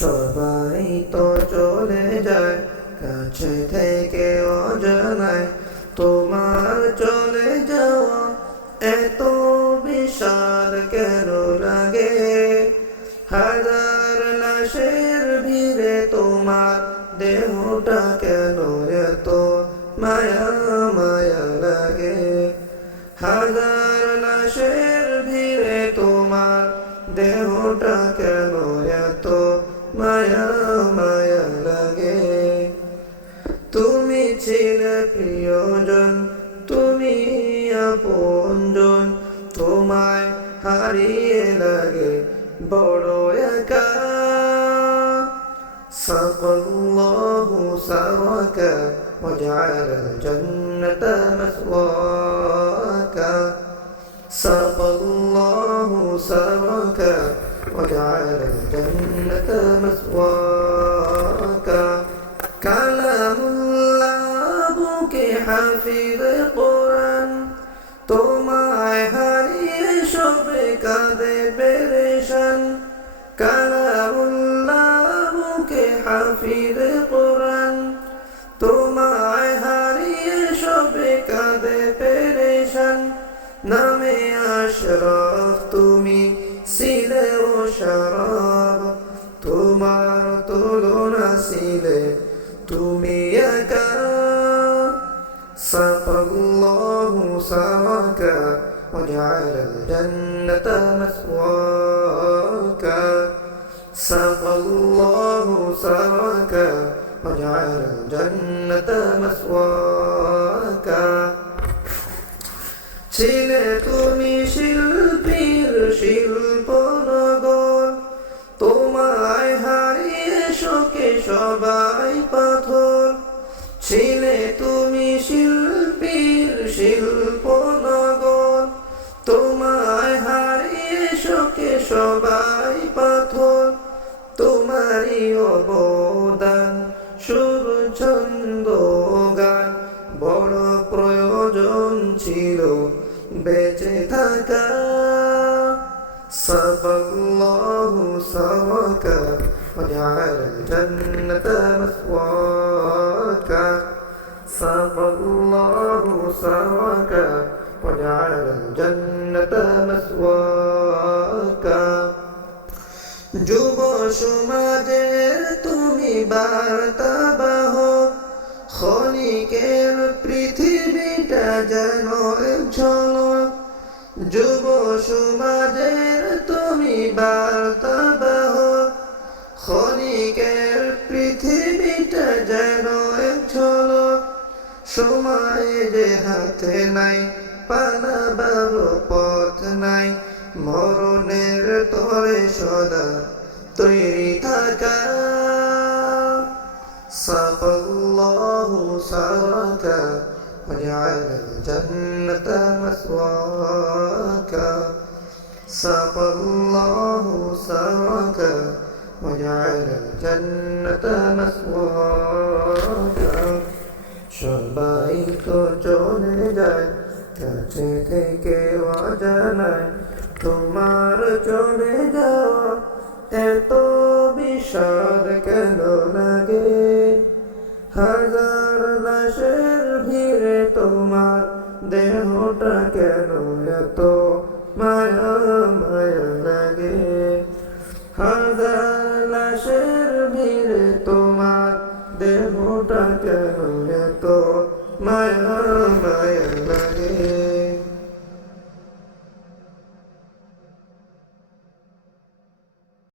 সবাই তো চলে যায় কাছে থেকে অজানায়, তোমার চলে যাওয়া এত বিষাদ কেন লাগে? হাজার লাশের ভিড়ে তোমার দেহটা কেন এত মায়া মায়া লাগে? হাজার লাশের ভিড়ে তোমার দেহটা কেন এত মায়া মায়া লাগে? তুমি ছিলে প্রিয়জন, তুমি আপনজন, তোমায় হারিয়ে লাগে বড় একা। সাকাল্লাহু সাওয়াকা ওয়াজআল জান্নাতা মাসওয়াকা। সাকাল্লাহু সাওয়াকা ওয়াজআল জান্নাতা মাসওয়াকা। কালামুল্লাহ বুকে হাফিজে কোরআন, তোমায় হারিয়ে সবে কাঁদে পেরেশান। কালামুল্লাহ বুকে হাফিজে কোরআন, তোমায় হারিয়ে সবে কাঁদে পেরেশান। নামে আশরাফ তুমি ছিলে ও শরাব, তোমার তুলনা ছিলে তুমি একা। সাকাল্লাহু সাওয়াকা ওয়াজআল জান্নাতা মাসওয়াকা। সাকাল্লাহু সাওয়াকা ওয়াজআল জান্নাতা মাসওয়াকা। ছিলে তুমি শিল্পীর শিল্পনগর, তোমায় হারিয়ে শোকে সবাই পাথর। ছিলে তুমি শিল্পীর শিল্পনগর, তোমায় হারিয়ে শোকে সবাই পাথর। তোমারই অবদান সুর ছন্দ গান বড় প্রয়োজন ছিল বেঁচে থাকা। সাকাল্লাহু সাওয়াকা ওয়াজআল জান্নাতা মাসওয়াকা। সাকাল্লাহু সাওয়াকা ওয়াজআল জান্নাতা মাসওয়াকা। যুব সমাজের তুমি বার্তাবাহক, ক্ষণিকের পৃথিবীটা যেন এক ঝলক। যুব সমাজের তুমি বার্তাবাহক, ক্ষণিকের পৃথিবীটা যেন এক ঝলক। সময় যে হাতে নাই, পালাবার পথ নাই, মরণের তরে সদা তৈরি থাকা। সাকাল্লাহু সাওয়াকা ওয়াজআল জান্নাতা মাসওয়াকা। সাকাল্লাহু সাওয়াকা ওয়াজআল জান্নাতা মাসওয়াকা। সবাই তো চলে যায় কাছে থেকে অজানায়, তোমার চলে যাওয়া এত বিষাদ কেন লাগে? হাজার লাশের ভিড়ে তোমার দেহটা কেন এত মায়া মায়া লাগে? হাজার লাশের ভিড়ে তোমার দেহটা কেন এত মায়া মায়া